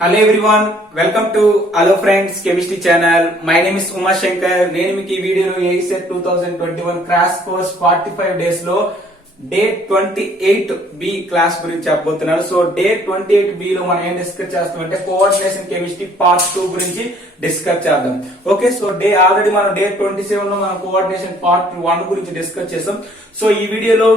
Hello everyone, welcome to hello friends chemistry channel. My name is Uma Shankar. నేను మీకు ఈ వీడియోలో ఏసెట్ 2021 క్రాష్ కోర్స్ 45 డేస్ లో డే 28 బి క్లాస్ గురించి చెప్పబోతున్నాను. సో డే 28 బి లో మనం ఏం డిస్కస్ చేస్తామంటే కోఆర్డినేషన్ కెమిస్ట్రీ పార్ట్ 2 గురించి డిస్కస్ చేద్దాం. ఓకే, సో ఆల్రెడీ మనం డే 27 లో మనం కోఆర్డినేషన్ పార్ట్ 1 గురించి డిస్కస్ చేసాం. సో ఈ వీడియోలో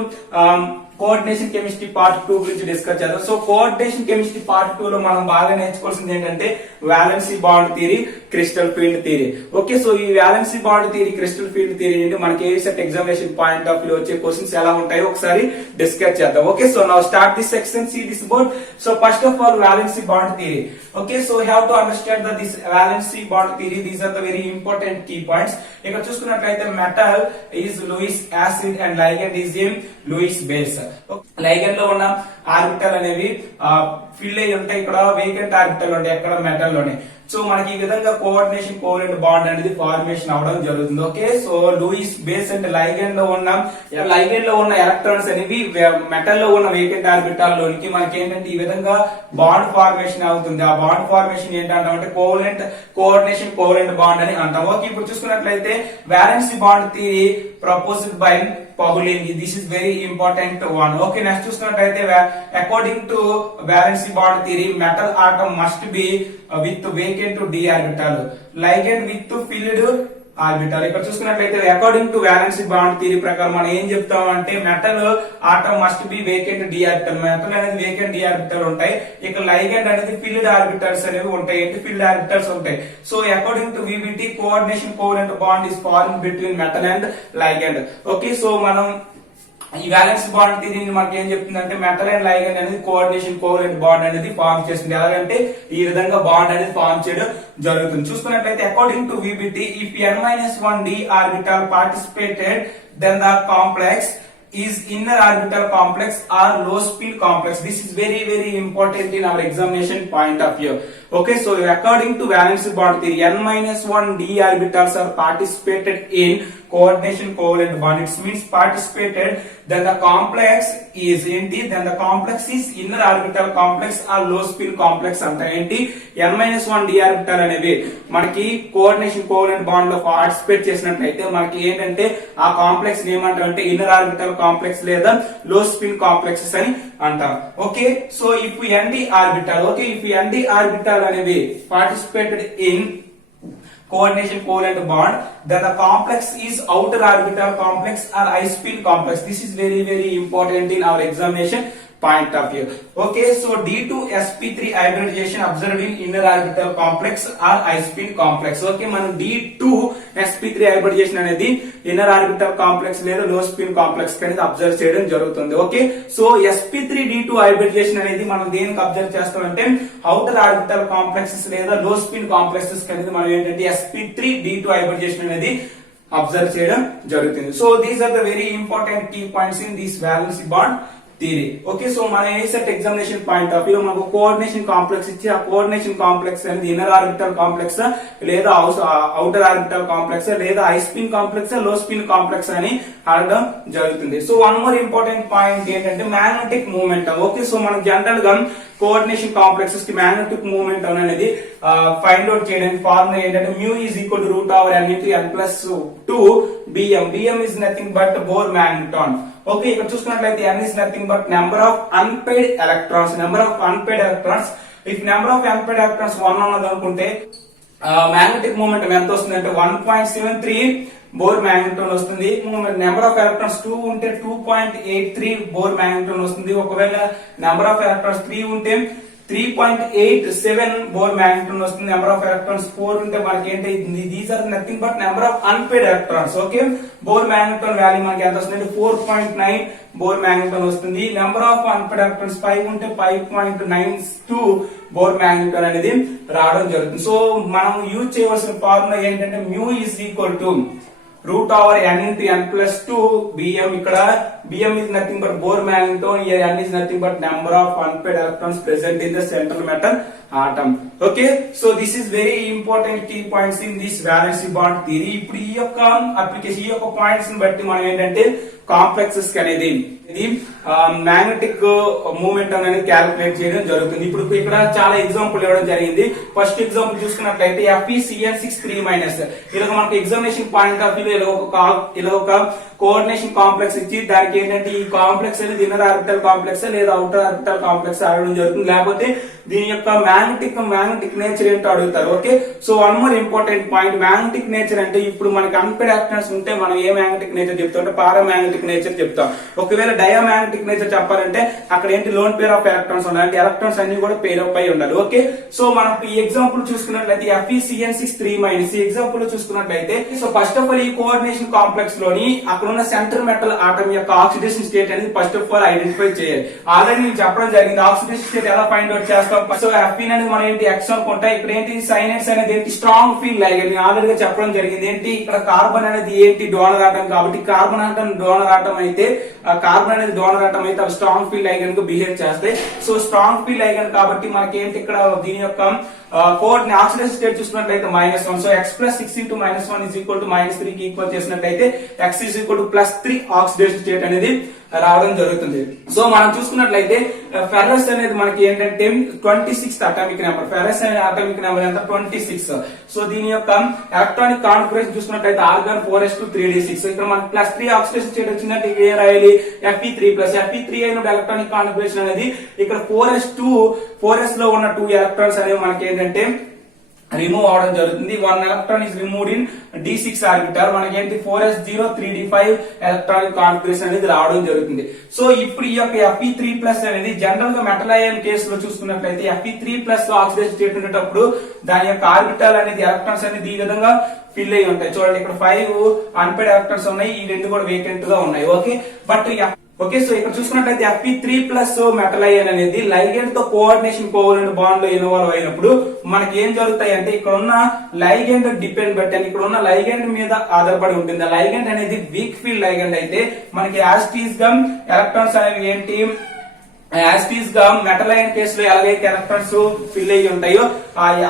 కోఆర్డినేషన్ కెమిస్ట్రీ పార్ట్ 2 గురించి డిస్కస్ చేద్దాం. సో కోఆర్డినేషన్ కెమిస్ట్రీ పార్ట్ 2 లో మనం బాగా నేర్చుకోవాల్సింది ఏంటంటే valency bond theory, crystal field theory. Okay, so ఈ valency bond theory, crystal field theory నుండి మనకి ఏసెట్ ఎగ్జామినేషన్ పాయింట్ ఆఫ్ వ్యూ వచ్చే క్వశ్చన్స్ ఎలా ఉంటాయో ఒకసారి డిస్కస్ చేద్దాం. Okay, so now start this section, see this board. So first of all valency bond theory. Okay, so you have to understand that this valency bond theory. These are the very important key points. ఇక్కడ చూసుకున్నట్లయితే metal is Lewis acid and ligand is Lewis base. Ligand లో ఉన్న orbital అనేవి fill అయి ఉంటాయి, ఇక్కడ vacant orbital ఉంటాయి అక్కడ మెటల్ లోనే. సో మనకి ఈ విధంగా కోఆర్డినేషన్ కోవలెంట్ బాండ్ అనేది ఫార్మేషన్ అవడం జరుగుతుంది. ఓకే, సో లూయిస్ బేస్ అంటే లైగెండ్ లో ఉన్న ఎలక్ట్రాన్స్ అనేవి మెటల్ లో ఉన్న వేకెంట్ ఆర్బిటల్ లోనికి మనకి ఏంటంటే ఈ విధంగా బాండ్ ఫార్మేషన్ అవుతుంది. ఆ బాండ్ ఫార్మేషన్ ఏంటంటే కోఆర్డినేషన్ కోవలెంట్ బాండ్ అని అంటాం. ఓకే, ఇప్పుడు చూసుకున్నట్లయితే valency bond theory proposed by Pauling. This is very important one. Okay, next చూసుకున్నట్లయితే according to valency bond theory, metal atom must be with vacant d orbital, ligand with filled orbital. ఇక్కడ చూసుకున్నట్లయితే according to valency bond theory ప్రకారం మనం ఏం చెప్తాం అంటే metal atom must be vacant d orbital. Metal అనేది vacant d orbital ఉంటాయి, ఇక లైగెండ్ అనేది ఫిల్డ్ ఆర్బిటల్స్ అనేవి ఉంటాయి. ఏంటి ఫిల్డ్ ఆర్బిటల్స్ ఉంటాయి. So according to VBT coordination covalent bond is form between metal and ligand. Okay, so మనం ఈ వాలెన్స్ బాండ్ థియరీ మనకి ఏం చెప్తుందంటే మెటల్ అండ్ లైగెండ్ అనేది కోఆర్డినేషన్ కోవలెంట్ బాండ్ అనేది ఫార్మ్ చేస్తుంది. ఎలాగంటే ఈ విధంగా బాండ్ అనేది ఫార్మ్ చేయడం జరుగుతుంది. చూసుకున్నట్లయితే according to VBT, if n-1 d orbital participated, then the complex is inner orbital complex or low spin complex. This is very important in our examination point of view. Okay, so according to valency bond theory, n-1 d orbitals are participated in coordination covalent bond. It means participated, then the complex is empty, then the complex is inner orbital complex or low spin complex anta. Enti n-1 d orbital అనేవి మనకి coordination covalent bond లో participate చేసినట్లయితే మనకి ఏంటంటే ఆ complex ఏమంటారంటే inner orbital complex లేదా లో స్పిన్ కాంప్లెక్సెస్ అని అంటాం. Okay, so if nd orbital, okay, if nd orbital అనేవి participated in coordination covalent bond, then the complex is outer orbital complex or I spin complex. This is very important in our examination point of view. Okay, so D2 sp3 hybridization observed in inner orbital complex or I spin complex. Okay, మనం D2 sp3 hybridization అనేది inner orbital complex లేదా low spin complex అనేది observe చేయడం జరుగుతుంది. Okay, so sp3 D2 hybridization అనేది మనం దేనికి observe చేస్తామంటే అవుటర్ ఆర్బిటల్ కాంప్లెక్సెస్ లేదా లో స్పిన్ కాంప్లెక్సెస్ అనేది మనం ఏంటంటే sp3 D2 hybridization అనేది అబ్జర్వ్ చేయడం జరుగుతుంది. So these are the very important key points in this valency bond theory. Okay, so మన ఏసెట్ ఎగ్జామినేషన్ పాయింట్ ఆఫ్ వ్యూ మనకు కోఆర్డినేషన్ కాంప్లెక్స్ ఇచ్చి ఆ కోఆర్డినేషన్ కాంప్లెక్స్ అనేది ఇన్నర్ ఆర్బిటల్ కాంప్లెక్స్ లేదా అవుటర్ ఆర్బిటల్ కాంప్లెక్స్ లేదా high spin complex low spin complex అని అడగడం జరుగుతుంది. So one more important point ఏంటంటే మ్యాగ్నెటిక్ మూమెంటం. ఓకే, సో మనం జనరల్ గా కోఆర్డినేషన్ కాంప్లెక్సెస్ కి మ్యాగ్నెటిక్ మూమెంటం అనేది ఫైండ్ అవుట్ చేయడానికి ఫార్ములా ఏంటంటే mu is equal to root over n into n plus 2 bm. bm is nothing but Bohr magneton. Okay, ఇక్కడ చూసుకున్నట్లయితే n is nothing but number of unpaired electrons. Number of unpaired electrons, if number of unpaired electrons 1 ఉన్నది అనుకుంటే magnetic momentum ఎంత వస్తుంది అంటే 1.73 bore మ్యాగ్నెటోన్ వస్తుంది. Number of electrons 2 ఉంటే 2.83 bore మ్యాగ్నెటోన్ వస్తుంది. ఒకవేళ నెంబర్ ఆఫ్ ఎలక్ట్రాన్స్ 3 ఉంటే 3.87 బోర్ మ్యాగ్నెటోన్ వస్తుంది. నెంబర్ ఆఫ్ ఎలక్ట్రాన్స్ 4 ఉంటే మనకి ఏంటి, these are nothing but number of unpaired electrons. Okay, Bohr magneton value మనకి ఎంత వస్తుంది, 4.9 బోర్ మ్యాగ్నెటోన్ వస్తుంది. నెంబర్ ఆఫ్ అన్పేడ్ ఎలక్ట్రాన్స్ 5 ఉంటే 5.92 బోర్ మ్యాగ్నెటోన్ అనేది రావడం జరుగుతుంది. సో మనం యూజ్ చేయవలసిన ఫార్ములా ఏంటంటే mu is equal to root over n into n plus 2 bm. ఇక్కడ bm is nothing but Bohr magneton, here n is nothing but number of unpaired electrons present in the central metal atom. Okay, so this is very important key points in this valency bond theory. ఇప్పుడు ఈ యొక్క application ఈ యొక్క points ని బట్టి మనం ఏంటంటే complexes అనేది ఇది మ్యాగ్నెటిక్ మూవ్మెంట్ అనేది క్యాలిక్యులేట్ చేయడం జరుగుతుంది. ఇప్పుడు ఇక్కడ చాలా ఎగ్జాంపుల్ ఇవ్వడం జరిగింది. ఫస్ట్ ఎగ్జాంపుల్ చూసుకున్నట్లయితే FeCN6 ఇలా మనకు ఎగ్జామినేషన్ పాయింట్ ఆఫ్ వ్యూ ఇలా ఒక కోఆర్డినేషన్ కాంప్లెక్స్ ఇచ్చి దానికి ఏంటంటే ఈ కాంప్లెక్స్ అనేది ఇన్నర్ ఆర్బిటల్ కాంప్లెక్స్ లేదా అవుటర్ ఆర్బిటల్ కాంప్లెక్స్ అడగడం జరుగుతుంది. లేకపోతే దీని యొక్క మ్యాగ్నెటిక్ నేచర్ ఏంటో అడుగుతారు. Okay, so one more important point, magnetic nature అంటే ఇప్పుడు మనకి అన్పెయిడ్ ఎలక్ట్రాన్స్ ఉంటే మనం ఏ మ్యాగ్నెటిక్ నేచర్ చెప్తాం అంటే పారామాగ్నెటిక్ నేచర్ చెప్తాం. ఒకవేళ డయామాగ్నెటిక్ నేచర్ చెప్పాలంటే అక్కడ ఏంటి లోన్ పేర్ ఆఫ్ ఎలక్ట్రాన్స్ ఉండాలి, అంటే ఎలక్ట్రాన్స్ అన్ని కూడా పేర్ అప్ అయి ఉండాలి. ఓకే, సో మనం ఈ ఎగ్జాంపుల్ చూసుకున్నట్లయితే FeCN6 ఈ ఎగ్జాంపుల్ చూసుకున్నట్లయితే సో ఫస్ట్ ఆఫ్ ఆల్ ఈ కోఆర్డినేషన్ కాంప్లెక్స్ లోని అక్కడ ఉన్న సెంటర్ మెటల్ ఆటమ్ యొక్క ఆక్సిడేషన్ స్టేట్ అనేది ఫస్ట్ ఆఫ్ ఆల్ ఐడెంటిఫై చేయాలి. ఆల్రెడీ నేను చెప్పడం జరిగింది ఆక్సిడేషన్ స్టేట్ ఎలా ఫైండ్ అవుట్ చేస్తాం. సో Fe అనేది మనం ఏంటి X అనుకుంటా, ఇక్కడ ఏంటి సైనైడ్స్ అనేది ఏంటి స్ట్రాంగ్ ఫీల్డ్ లైగండ్ ఆల్రెడీ చెప్పడం జరిగింది. ఏంటి ఇక్కడ కార్బన్ అనేది ఏంటి డోనర్ ఆటం, కాబట్టి కార్బన్ ఆటం డోనర్ ఆటం అయితే కార్బన్ అనేది డోనర్ ఆటం అయితే అవి స్ట్రాంగ్ ఫీల్డ్ లైగండ్ గా బిహేవ్ చేస్తాయి. సో స్ట్రాంగ్ ఫీల్డ్ లైగండ్ కాబట్టి మనకి ఏంటి ఇక్కడ దీని యొక్క కోడ్ ఆక్సిడేషన్ స్టేట్ చూసుకున్నట్లయితే -1. సో X + 6 × -1 = -3 కి ఈక్వల్ చేసినట్లయితే X +3 ఆక్సిడేషన్ స్టేట్ అనేది రావడం జరుగుతుంది. సో మనం చూసుకున్నట్లయితే ఫెర్రస్ అనేది మనకి ఏంటంటే 26th అటామిక్ నెంబర్. ఫెర్రస్ అనే అటామిక్ నెంబర్ ఎంత 26. సో దీని యొక్క ఎలక్ట్రానిక్ కాన్ఫిగరేషన్ చూసుకున్నట్లయితే ఆర్గాన్ 4s2 3d6. ఇక్కడ మనకి +3 ఆక్సిడేషన్ స్టేట్ వచ్చిందంటే ఇక్కడ ఏ రాయాలి Fe3 అయిన ఎలక్ట్రానిక్ కాన్ఫిగరేషన్ అనేది ఇక్కడ 4s లో ఉన్న 2 ఎలక్ట్రాన్స్ అనేవి మనకి ఏంటంటే రిమూవ్ అవడం జరుగుతుంది. 1 electron is removed in d6 orbital. మనకి ఏంటి 4s0 3d5 ఎలక్ట్రానిక్ కాన్ఫిగరేషన్ అనేది రావడం జరుగుతుంది. సో ఇప్పుడు ఈ యొక్క Fe3+ అనేది జనరల్ గా మెటల్ అయాన్ కేసులో చూసుకున్నట్లయితే Fe3+ లో ఆక్సిడేషన్ స్టేట్ ఉండేటప్పుడు దాని యొక్క ఆర్బిటల్ అనేది ఎలక్ట్రాన్స్ అనేది ఈ విధంగా ఫిల్ అయి ఉంటాయి. చూడండి ఇక్కడ 5 అన్పెయిడ్ ఎలక్ట్రాన్స్ ఉన్నాయి, ఈ 2 కూడా వేకెంట్ గా ఉన్నాయి. ఓకే, బట్ ఓకే, సో ఇక్కడ చూసుకున్నట్లయితే Fe3+ మెటల్ అయాన్ అనేది లైగెండ్ తో కోఆర్డినేషన్ కోవలెంట్ బాండ్ లో ఇన్వాల్వ్ అయినప్పుడు మనకి ఏం జరుగుతాయి అంటే ఇక్కడ ఉన్న లైగెండ్ డిపెండ్ బట్టి అని ఇక్కడ ఉన్న లైగెండ్ మీద ఆధారపడి ఉంటుంది. ఆ లైగెండ్ అనేది వీక్ ఫీల్డ్ లైగెండ్ అయితే మనకి యాస్టీస్ గా ఎలక్ట్రాన్స్ అనేవి ఏంటి యాస్టీస్ గా మెటల్ అయాన్ కేసులో ఎలాగైతే ఎలక్ట్రాన్స్ ఫిల్ అయ్యి ఉంటాయో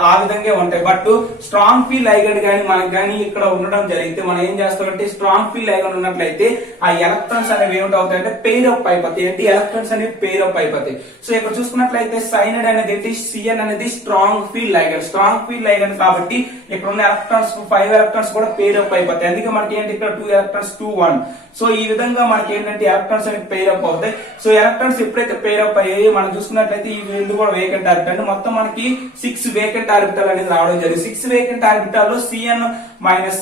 ఆ విధంగా ఉంటాయి. బట్ స్ట్రాంగ్ ఫీల్డ్ లైగండ్ గానీ మనకి గానీ ఇక్కడ ఉండడం జరిగితే మనం ఏం చేస్తామంటే స్ట్రాంగ్ ఫీల్డ్ లైగండ్ ఉన్నట్లయితే ఆ ఎలక్ట్రాన్స్ అనేవి ఏమిటవుతాయి అంటే పెయిర్ అప్ అయిపోతాయి. ఏంటి ఎలక్ట్రాన్స్ అనేవి పెయిర్ అప్ అయిపోతాయి. సో ఇక్కడ చూసుకున్నట్లయితే సైనైడ్ అనేది ఏంటి Cn అనేది స్ట్రాంగ్ ఫీల్డ్ లైగండ్ కాబట్టి ఇక్కడ ఉన్న ఎలక్ట్రాన్స్ 5 ఎలక్ట్రాన్స్ కూడా పెయిర్ అప్ అయిపోతాయి. అందుకే మనకి ఏంటి ఇక్కడ 2 ఎలక్ట్రాన్స్ 2 1. సో ఈ విధంగా మనకి ఏంటంటే ఎలక్ట్రాన్స్ అనేవి పెయిర్ అప్ అవుతాయి. సో ఎలక్ట్రాన్స్ ఎప్పుడైతే పెయిర్ అప్ అయ్యాయి మనం చూసుకున్నట్లయితే ఈ 2 కూడా వేకెంట్ ఆర్బిటల్, మొత్తం మనకి 6 వేకెంట్ ఆర్బిటల్ అనేది రావడం జరిగింది. 6 వేకెంట్ ఆర్బిటల్ లో Cn-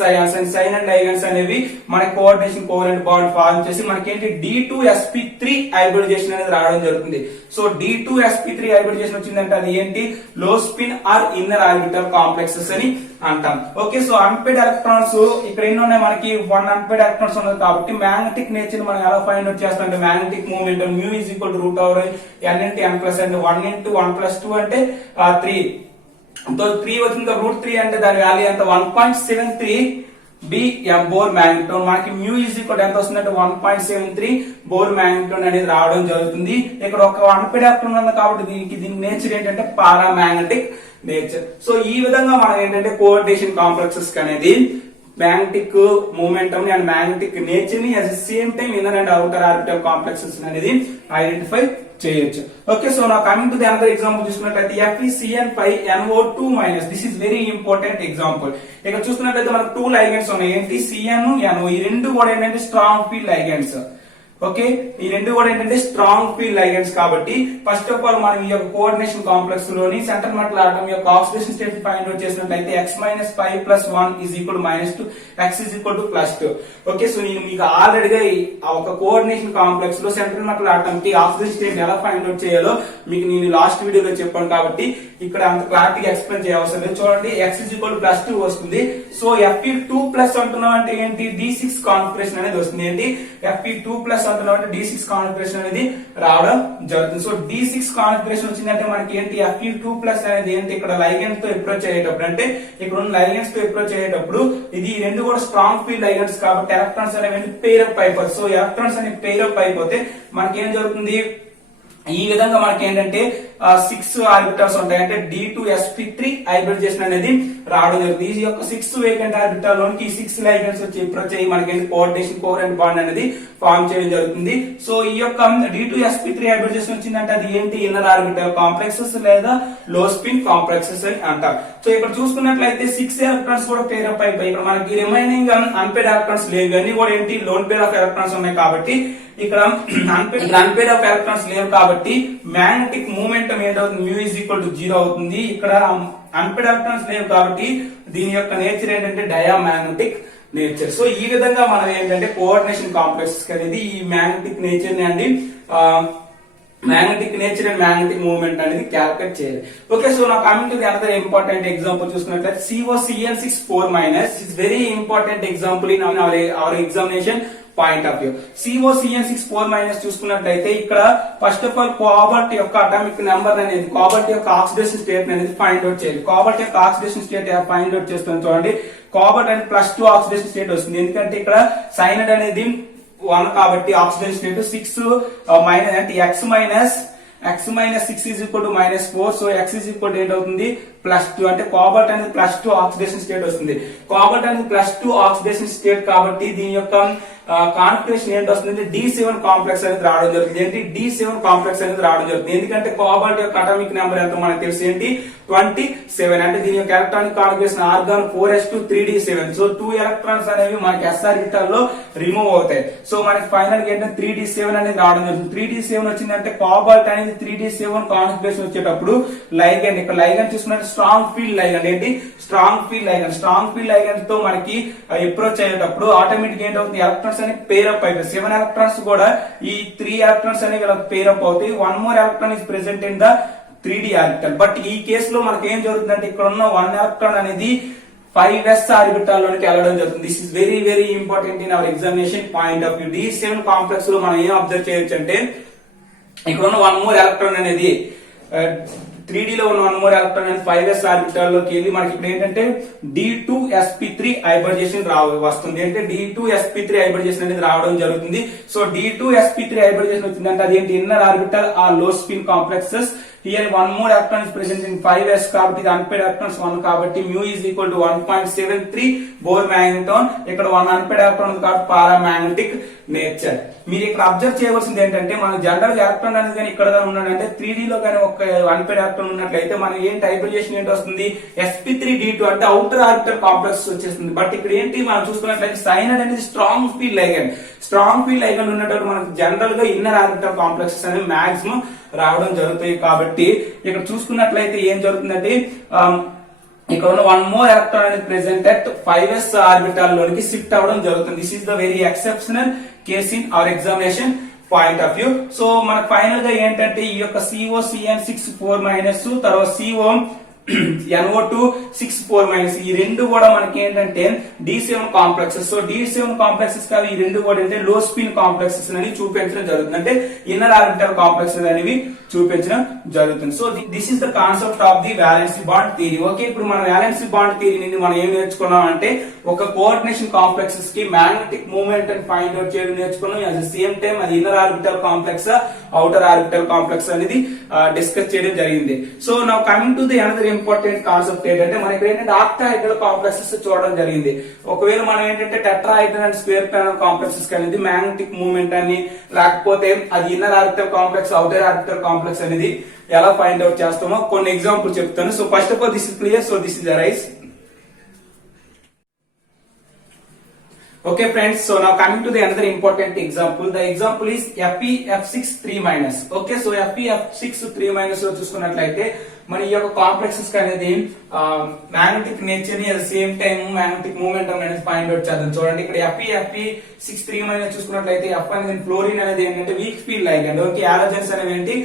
అయాన్స్ అండ్ సైనైడ్ లైగండ్స్ అనేవి మన కోఆర్డినేషన్ కోవలెంట్ బాండ్ ఫార్మ్ చేసి మనకి ఏంటి D2sp3 హైబ్రిడైజేషన్ అనేది రావడం జరుగుతుంది. సో D2sp3 హైబ్రిడైజేషన్ వచ్చిందంటే అది ఏంటి low spin or inner orbital complexes అని అంటాం. ఓకే, సో అన్పెయిడ్ ఎలక్ట్రాన్స్ ఇక్కడ ఎన్ని ఉన్నాయి మనకి 1 అన్పెయిడ్ ఎలక్ట్రాన్స్ ఉన్నాయి కాబట్టి మ్యాగ్నెటిక్ నేచర్ మనం ఎలా ఫైండ్ అవుట్ చేస్తాం అంటే magnetic movement μ √n × n + n 1 × 1 + 2 అంటే 3. 3 వచ్చింది √3 అంటే దాని వాల్యూ ఎంత 1.73 bm బోర్ మ్యాగ్నెట్రాన్. మనకి μ ఎంత వస్తుందంటే 1.73 బోర్ మ్యాగ్నెట్రాన్ అనేది రావడం జరుగుతుంది. ఇక్కడ ఒక అన్పెయిడ్ ఎలక్ట్రాన్ ఉంది కాబట్టి దీని నేచర్ ఏంటంటే పారామాగ్నెటిక్ నేచర్. సో ఈ విధంగా మనం ఏంటంటే కోఆర్డినేషన్ కాంప్లెక్సెస్ అనేది మ్యాగ్నెటిక్ మూమెంటం ని అండ్ మ్యాగ్నెటిక్ నేచర్ ని at the same time inner and outer orbital complexes అనేది ఐడెంటిఫై చేయొచ్చు. ఓకే, సో నా coming to the another example చూసుకున్నట్లయితే FeCN5NO2-. This is very important example. ఇక్కడ చూసుకున్నట్లయితే మనకు 2 లైగెండ్స్ ఉన్నాయి. ఏంటి Cn NO, ఈ 2 కూడా ఏంటంటే స్ట్రాంగ్ ఫీల్డ్ లైగెండ్స్. ఓకే, ఈ 2 కూడా ఏంటంటే స్ట్రాంగ్ ఫీల్డ్ లైగెండ్స్ కాబట్టి ఫస్ట్ ఆఫ్ ఆల్ మనం ఈ యొక్క కోఆర్డినేషన్ కాంప్లెక్స్ లోని సెంటర్ మెటల్ ఆటమ్ యొక్క ఆక్సిడేషన్ స్టేట్ ఫైండ్ అవుట్ చేసినట్లయితే X - 5 + 1 = -2, X +2. ఓకే, సో నేను మీకు ఆల్రెడీగా ఒక కోఆర్డినేషన్ కాంప్లెక్స్ లో సెంట్రల్ మెటల్ ఆటమ్ కి ఆక్సిడేషన్ స్టేట్ ఎలా ఫైండ్ అవుట్ చేయాలో మీకు నేను లాస్ట్ వీడియోలో చెప్పాను కాబట్టి ఇక్కడ అంత క్లారిటీగా ఎక్స్ప్లెయిన్ చేయవలసిన లేదు. చూడండి X +2 వస్తుంది. సో Fe2+ అంటున్నాం అంటే ఏంటి D6 కాన్ఫిగరేషన్ అనేది వస్తుంది. ఏంటి Fe2+ అంటున్నాం అంటే D6 కాన్ఫిగరేషన్ అనేది రావడం జరుగుతుంది. సో D6 కాన్ఫిగరేషన్ వచ్చిందంటే మనకి ఏంటి Fe2+ అనేది ఏంటి ఇక్కడ లైగెండ్ తో అప్రోచ్ అయ్యేటప్పుడు అంటే ఇక్కడ ఉన్న లైగెండ్స్ తో అప్రోచ్ అయ్యేటప్పుడు ఇది 2 కూడా స్ట్రాంగ్ ఫీల్డ్ లైగెండ్స్ కాబట్టి ఎలక్ట్రాన్స్ అనేవి పెయిర్ అప్ అయిపోతాయి. సో ఎలక్ట్రాన్స్ అనేవి పెయిర్ అప్ అయిపోతే మనకి ఏం జరుగుతుంది ఈ విధంగా మనకి ఏంటంటే 6 ఆర్బిటాల్స్ ఉంటాయి. అంటే D2sp3 హైబ్రిడైజేషన్ అనేది రావడం జరుగుతుంది. ఈ యొక్క 6 వేకెంట్ ఆర్బిటాల్ లోనికి ఈ 6 లైగెండ్స్ వచ్చి అప్రోచ్ అయ్యి మనకి కోఆర్డినేషన్ కోవలెంట్ బాండ్ అనేది ఫార్మ్ చేయడం జరుగుతుంది. సో ఈ యొక్క D2sp3 హైబ్రిడైజేషన్ వచ్చిందంటే అది ఏంటి, ఇన్నర్ ఆర్బిటల్ కాంప్లెక్సెస్ లేదా లో స్పిన్ కాంప్లెక్సెస్ అని అంటారు. సో ఇక్కడ చూసుకున్నట్లయితే 6 ఎలక్ట్రాన్స్ కూడా పేర్ అప్ అయిపోయి ఇక్కడ మనకి రిమైనింగ్ అన్పేర్డ్ ఎలక్ట్రాన్స్ లేవు, ఇవన్నీ కూడా ఏంటి లోన్ పేర్ ఆఫ్ ఎలక్ట్రాన్స్ ఉన్నాయి. కాబట్టి ఇక్కడ అన్పేర్ ఆఫ్ ఎలక్ట్రాన్స్ లేవు కాబట్టి మ్యాగ్నెటిక్ మూమెంటం ఏంటవుతుంది, మ్యూ ఈజ్ ఈక్వల్ టు 0 అవుతుంది. ఇక్కడ అన్పేర్డ్ ఎలక్ట్రాన్స్ లేవు కాబట్టి దీని యొక్క నేచర్ ఏంటంటే డయామాగ్నెటిక్ నేచర్. సో ఈ విధంగా మనం ఏంటంటే కోఆర్డినేషన్ కాంప్లెక్సెస్ అనేది ఈ మ్యాగ్నెటిక్ నేచర్ ని అండి magnetic nature and magnetic movement అనేది క్యాల్కులేట్ చేయాలి. ఓకే, సో నా coming to the another important example చూసుకున్నట్లయితే COCN64- is very important example in our examination point of view. COCN64- చూసుకున్నట్లయితే ఇక్కడ ఫస్ట్ ఆఫ్ ఆల్ కోబాల్ట్ యొక్క atomic number అనేది, cobalt యొక్క oxidation state అనేది ఫైండ్ అవుట్ చేయాలి. Cobalt యొక్క ఆక్సిడేషన్ స్టేట్ ఫైండ్ అవుట్ చేస్తాం చూడండి. కోబాల్ట్ అనేది +2 ఆక్సిడేషన్ స్టేట్ వస్తుంది, ఎందుకంటే ఇక్కడ సైనైడ్ అనేది 1 కాబట్టి ఆక్సిడేషన్ స్టేట్ 6 మైనస్ అంటే x minus 6 is equal to -4. So x is equal to ఏంటవుతుంది +2. అంటే కోబాల్ట్ అనేది +2 ఆక్సిడేషన్ స్టేట్ వస్తుంది. కోబాల్ట్ అనేది +2 ఆక్సిడేషన్ స్టేట్ కాబట్టి దీని యొక్క కాన్ఫిగరేషన్ ఏంటి వస్తుంది, D7 కాంప్లెక్స్ అనేది రావడం జరుగుతుంది. ఏంటి D7 కాంప్లెక్స్ అనేది రావడం జరుగుతుంది, ఎందుకంటే కోబాల్ట్ యొక్క అటామిక్ నెంబర్ ఎంతో మనకు తెలుసు ఏంటి 27. అంటే దీని యొక్క electronic configuration organ 4s2 3d7. So 2 electrons అనేవి మనకి s ఆర్బిటాల్ లో రిమూవ్ అవుతాయి. సో మనకి ఫైనల్ గా ఏంటంటే 3d7 అనేది రావడం జరుగుతుంది. 3d7 వచ్చిందంటే కోబాల్ట్ అనేది 3d7 కాన్ఫిగరేషన్ వచ్చేటప్పుడు లైగండ్, ఇక్కడ లైగండ్ చూసుకున్నట్టు స్ట్రాంగ్ ఫీల్డ్ లైగండ్, ఏంటి స్ట్రాంగ్ ఫీల్డ్ లైగండ్ తో మనకి అప్రోచ్ అయ్యేటప్పుడు ఆటోమేటిక్ ఏంటవుతుంది ఎలక్ట్రాన్స్ అనేవి పేర్ అప్ అయిపోయి 7 ఎలక్ట్రాన్స్ కూడా ఈ 3 ఎలక్ట్రాన్స్ అనేవి పేర్ అప్ అవుతాయి. 1 more electron is present in the 3d orbital. But ఈ కేసులో మనకి ఏం జరుగుతుందంటే ఇక్కడ ఉన్న 1 ఎలక్ట్రాన్ అనేది 5s ఆర్బిటాల్ లోనికి వెళ్ళడం జరుగుతుంది. This is very very important in our examination point of view. D7 complex లో మనం ఏం అబ్జర్వ్ చేయొచ్చు అంటే ఇక్కడ ఉన్న 1 more ఎలక్ట్రాన్ అనేది 3d లో ఉన్న 1 more ఎలక్ట్రాన్ అనేది 5s ఆర్బిటాల్ లోకి వెళ్ళి మనకి ఇప్పుడు ఏంటంటే D2sp3 హైబ్రిడైజేషన్ వస్తుంది. అంటే D2sp3 హైబ్రిడైజేషన్ అనేది రావడం జరుగుతుంది. సో D2sp3 హైబ్రిడైజేషన్ వచ్చిందంటే అది ఏంటి ఇన్నర్ ఆర్బిటల్ ఆ లో spin complexes. Here 1 more electron is present in 5s కాబట్టి ఇది అన్పేర్డ్ ఎలక్ట్రాన్స్ 1 కాబట్టి mu is equal to 1.73 Bohr magneton. ఇక్కడ 1 అన్పేర్డ్ ఎలక్ట్రాన్ ఉంది కాబట్టి పారామాగ్నెటిక్ నేచర్. మీరు ఇక్కడ అబ్జర్వ్ చేయవలసింది ఏంటంటే మనకు జనరల్ గా ఎలక్ట్రాన్ అనేది కానీ ఇక్కడ ఉన్నాడంటే 3d లో కానీ ఒక అన్పేర్డ్ ఎలక్ట్రాన్ ఉన్నట్లయితే మనకి ఏంటి హైబ్రిడైజేషన్ ఏంటి వస్తుంది sp3d2 అంటే అవుటర్ ఆర్బిటల్ కాంప్లెక్స్ వచ్చేస్తుంది. బట్ ఇక్కడ ఏంటి మనం చూసుకున్నట్లయితే సైనైడ్ అనేది స్ట్రాంగ్ ఫీల్డ్ లైగండ్ ఉన్నట్టు మనకు జనరల్ గా ఇన్నర్ ఆర్బిటల్ కాంప్లెక్సెస్ అనేవి మాక్సిమం రావడం జరుగుతాయి. కాబట్టి ఇక్కడ చూసుకున్నట్లయితే ఏం జరుగుతుందంటే ఇక్కడ ఉన్న 1 more ఎలక్ట్రాన్ అనేది ప్రెసెంట్ అట్ 5s ఆర్బిటాల్ లోనికి షిఫ్ట్ అవ్వడం జరుగుతుంది. This is the very exceptional case in our examination point of view. So మనకు ఫైనల్ గా ఏంటంటే ఈ యొక్క COCN64- తర్వాత NO264- ఈ రెండు కూడా మనకి ఏంటంటే D7 complexes. So D7 complexes కాదు, ఈ రెండు కూడా అంటే లో స్పిన్ కాంప్లెక్సెస్ అని చూపించడం జరుగుతుంది, అంటే ఇన్నర్ ఆర్బిటల్ కాంప్లెక్సెస్ అనేవి చూపించడం జరుగుతుంది. So this is the concept of the valency bond theory. Okay, ఇప్పుడు మన వాలెన్సీ బాండ్ థియరీ నుండి మనం ఏం నేర్చుకున్నాం అంటే ఒక కోఆర్డినేషన్ కాంప్లెక్సెస్ కి మ్యాగ్నెటిక్ మూవ్మెంట్ అని ఫైండ్ అవుట్ చేయడం నేర్చుకున్నాం. అట్ ద సేమ్ టైం అది inner orbital complex outer orbital complex అనేది డిస్కస్ చేయడం జరిగింది. So now coming to the another important concept ఏంటంటే మనకి ఏంటంటే ఆక్టాహెడ్రల్ కాంప్లెక్సెస్ చూడడం జరిగింది. ఒకవేళ మనం ఏంటంటే tetrahedral and square planar complexes అనేది మ్యాగ్నెటిక్ మూవ్మెంట్ అని లేకపోతే అది inner orbital complex outer orbital complex అనేది ఎలా ఫైండ్ అవుట్ చేస్తామో కొన్ని ఎగ్జాంపుల్ చెప్తాను. So first of all this is clear. So this is arise. Okay friends, so now coming to the another important example. The example is FeF6 3-. Okay, so FeF6 3- లో చూసుకున్నట్లయితే మన ఈ యొక్క complexes అనేది magnetic nature ని at same time magnetic movement అనేది find out చేద్దాం. చూడండి ఇక్కడ Fe6 3- చూసుకున్నట్లయితే F అనేది ఫ్లోరిన్ అనేది ఏంటంటే week field ligand. Okay, halogens అనేవి ఏంటి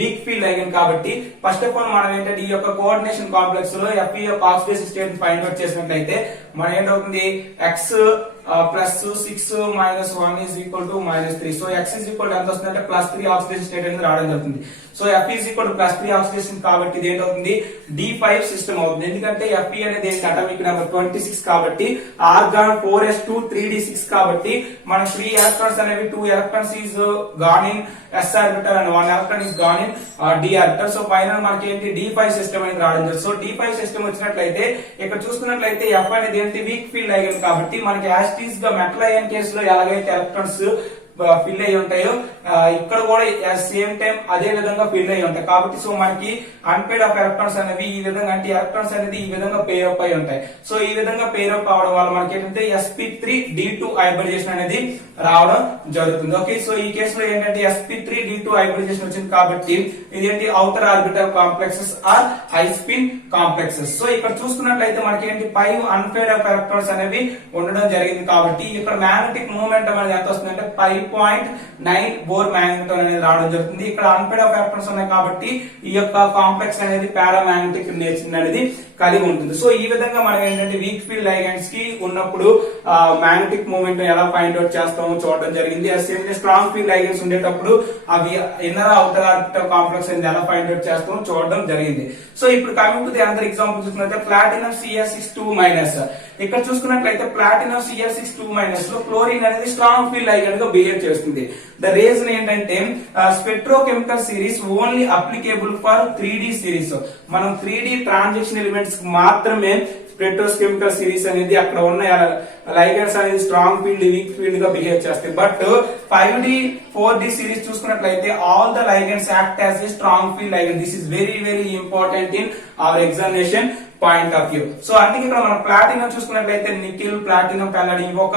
వీక్ ఫీల్డ్ లైగండ్. కాబట్టి ఫస్ట్ ఆఫ్ ఆల్ మనం ఏంటంటే ఈ యొక్క కోఆర్డినేషన్ కాంప్లెక్స్ లో Fe యొక్క ఆక్సిడేషన్ స్టేట్ ఫైండ్ అవుట్ చేసినట్లయితే మనం ఏంటవుతుంది x plus 6 minus 1 is equal to -3. So x is equal to ఎంత వస్తుందంటే +3 ఆక్సిడేషన్ స్టేట్ అనేది రావడం జరుగుతుంది. So F is equal to +3 oxidation కాబట్టి ఇది ఏంటవుతుంది D5 సిస్టమ్ అవుతుంది. ఎందుకంటే Fe అనేది ఏంటి అటామిక్ నెంబర్ 26 కాబట్టి ఆర్గాన్ 4s2 3d6 కాబట్టి మన 3 ఎలక్ట్రాన్స్ అనేవి 2 electrons is gone in s orbital and 1 electron is gone in d orbital. So final మనకి ఏంటి D5 సిస్టమ్ అనేది రావడం జరుగుతుంది. సో D5 సిస్టమ్ వచ్చినట్లయితే ఇక్కడ చూసుకున్నట్లయితే F అనేది ఏంటి వీక్ ఫీల్డ్ లైగండ్ కాబట్టి మనకి యాస్టీస్ గా మెటల్ అయాన్ కేసులో ఎలాగైతే ఎలక్ట్రాన్స్ ఫిల్ అయి ఉంటాయో ఇక్కడ కూడా సేమ్ టైం అదే విధంగా ఫిల్ అయి ఉంటాయి కాబట్టి సో మనకి అన్పేడ్ ఆఫ్ ఎలక్ట్రాన్స్ అనేవి ఈ విధంగా అంటే ఎలక్ట్రాన్స్ అనేది ఈ విధంగా పేర్ అప్ అయి ఉంటాయి. సో ఈ విధంగా పేర్ అప్ అవడం వల్ల మనకి ఏంటంటే sp3d2 హైబ్రిడేషన్ అనేది రావడం జరుగుతుంది. ఓకే, సో ఈ కేసులో ఏంటంటే sp3d2 హైబ్రిడేషన్ వచ్చింది కాబట్టి ఇదేంటి outer orbital complexes are high spin complexes. So ఇక్కడ చూసుకున్నట్లయితే మనకి ఏంటి 5 అన్పేడ్ ఆఫ్ ఎలక్ట్రాన్స్ అనేవి ఉండడం జరిగింది కాబట్టి ఇక్కడ మ్యాగ్నెటిక్ మూవ్మెంట్ అనేది ఎంత వస్తుందంటే 5.9 బోర్ మ్యాగ్నెటోన్ అనేది రావడం జరుగుతుంది. ఇక్కడ అన్పేడ్ ఆఫ్ ఎలక్ట్రాన్స్ ఉన్నాయి కాబట్టి ఈ యొక్క కాంప్లెక్స్ అనేది పారామాగ్నెటిక్ నేచర్ అనేది కలిగి ఉంటుంది. సో ఈ విధంగా మనం ఏంటంటే వీక్ ఫీల్డ్ లైగండ్స్ కి ఉన్నప్పుడు మ్యాగ్నెటిక్ మూవ్మెంట్ ఎలా ఫైండ్ అవుట్ చేస్తామో చూడడం జరిగింది. స్ట్రాంగ్ ఫీల్డ్ లైగండ్స్ ఉండేటప్పుడు అవి ఇన్నర్ అవుటర్ ఆర్బిటల్ కాంప్లెక్స్ అనేది ఎలా ఫైండ్ అవుట్ చేస్తామో చూడడం జరిగింది. సో ఇప్పుడు coming to the another example చూసుకున్నట్లయితే ప్లాటినం Cl6 ఇక్కడ చూసుకున్నట్లయితే ప్లాటినం Cl6 లో క్లోరిన్ అనేది స్ట్రాంగ్ ఫీల్డ్ లైగండ్ గా బిహేవ్ చేస్తుంది. ద రీజన్ ఏంటంటే spectrochemical series only applicable for 3D series. మనం 3D ట్రాన్సిషన్ ఎలిమెంట్స్ మాత్రమే స్పెక్ట్రోకెమికల్ సిరీస్ అనేది అక్కడ ఉన్న లైగండ్స్ అనేది స్ట్రాంగ్ ఫీల్డ్ వీక్ ఫీల్డ్ గా బిహేవ్ చేస్తాయి. బట్ 5D 4D సిరీస్ చూసుకున్నట్లయితే all the లైగండ్స్ act as a strong field ligand. This is very very important in our examination point of view. So అందుకే ఇక్కడ మనం ప్లాటినం చూసుకున్నట్లయితే నికిల్, ప్లాటినం, పల్లడి ఇవి ఒక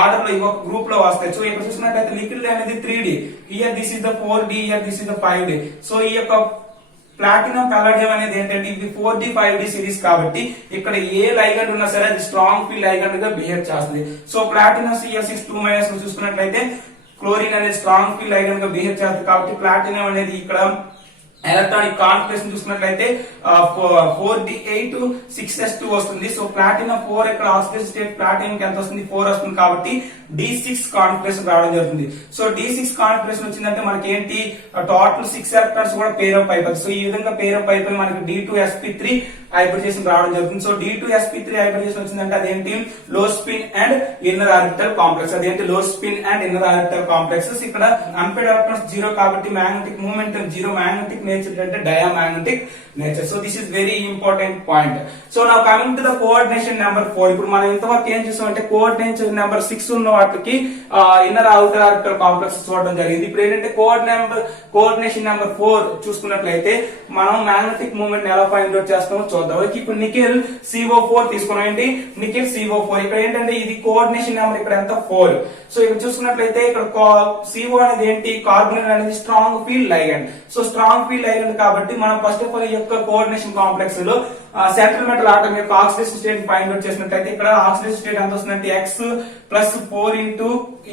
order లో ఇవి ఒక గ్రూప్ లో వస్తాయి. సో ఇక్కడ చూసుకున్నట్లయితే నికిల్ అనేది 3D, here this is the 4D, here this is the 5D. So ఈ యొక్క ప్లాటినం పల్లడియం అనేది ఏంటంటే ఇది 4D 5D సిరీస్ కాబట్టి ఇక్కడ ఏ లైగండ్ ఉన్నా సరే అది స్ట్రాంగ్ ఫీల్డ్ లైగండ్ గా బిహేవ్ చేస్తుంది. సో ప్లాటినం Cl6 చూసుకున్నట్లయితే క్లోరిన్ అనేది స్ట్రాంగ్ ఫీల్డ్ లైగండ్ గా బిహేవ్ చేస్తుంది కాబట్టి ప్లాటినం అనేది ఇక్కడ ఎలక్ట్రానిక్ కాన్ఫిగరేషన్ చూసుకున్నట్లయితే 4d8 6s2 వస్తుంది. సో ప్లాటినం 4 ఇక్కడ ఆక్సిడేషన్ స్టేట్ ప్లాటినం కి ఎంత వస్తుంది 4 వస్తుంది కాబట్టి d6 కాన్ఫిగరేషన్ రావడం జరుగుతుంది. సో d6 కాన్ఫిగరేషన్ వచ్చిందంటే మనకి ఏంటి టోటల్ 6 ఎలక్ట్రాన్స్ కూడా పేర్ అప్ అయిపోతుంది. సో ఈ విధంగా పేర్ అప్ అయిపోయి మనకి d2sp3 హైబ్రిడేషన్ రావడం జరుగుతుంది. సో d2sp3 హైబ్రిడేషన్ వచ్చిందంటే అదేంటి లో spin and inner orbital complex. అదేంటి లో spin and inner orbital complexes. ఇక్కడ అన్పేడ్ ఎలక్ట్రాన్స్ 0 కాబట్టి మ్యాగ్నెటిక్ మూవ్మెంట్ 0, మ్యాగ్నెటిక్ నేచర్ అంటే diamagnetic nature. So this is very important point. So now coming to the coordination number 4. ఇప్పుడు మనం ఇంతవరకు ఏం చేసాం అంటే కోఆర్డినేషన్ నెంబర్ 6 ఉన్న వాటికి ఇన్నర్ అవుటర్ ఆర్బిటల్ కాంప్లెక్స్ చూడడం జరిగింది. ఇప్పుడు ఏంటంటే కోఆర్డినేషన్ నెంబర్ 4 చూసుకున్నట్లయితే మనం మ్యాగ్నెటిక్ మూవ్మెంట్ ఎలా ఫైండ్ అవుట్ చేస్తామో చూద్దాం. ఇప్పుడు నికెల్ CO4 తీసుకున్నాం. ఏంటి నికెల్ CO4 ఇక్కడ ఏంటంటే ఇది కోఆర్డినేషన్ నెంబర్ ఇక్కడ ఎంత 4. సో ఇక్కడ చూసుకున్నట్లయితే ఇక్కడ CO అనేది ఏంటి కార్బన్ అనేది strong field ligand. So strong field ligand కాబట్టి మనం ఫస్ట్ ఆఫ్ ఆల్ ఈ యొక్క కోఆర్డినేషన్ కాంప్లెక్స్ లో సెంట్రల్ మెటల్ ఆటం యొక్క ఆక్సిడేషన్ స్టేట్ ఫైండ్ అవుట్ చేసినట్లయితే ఇక్కడ ఆక్సిడేషన్ స్టేట్ ఎంత వస్తుందంటే x+4 ఇంటూ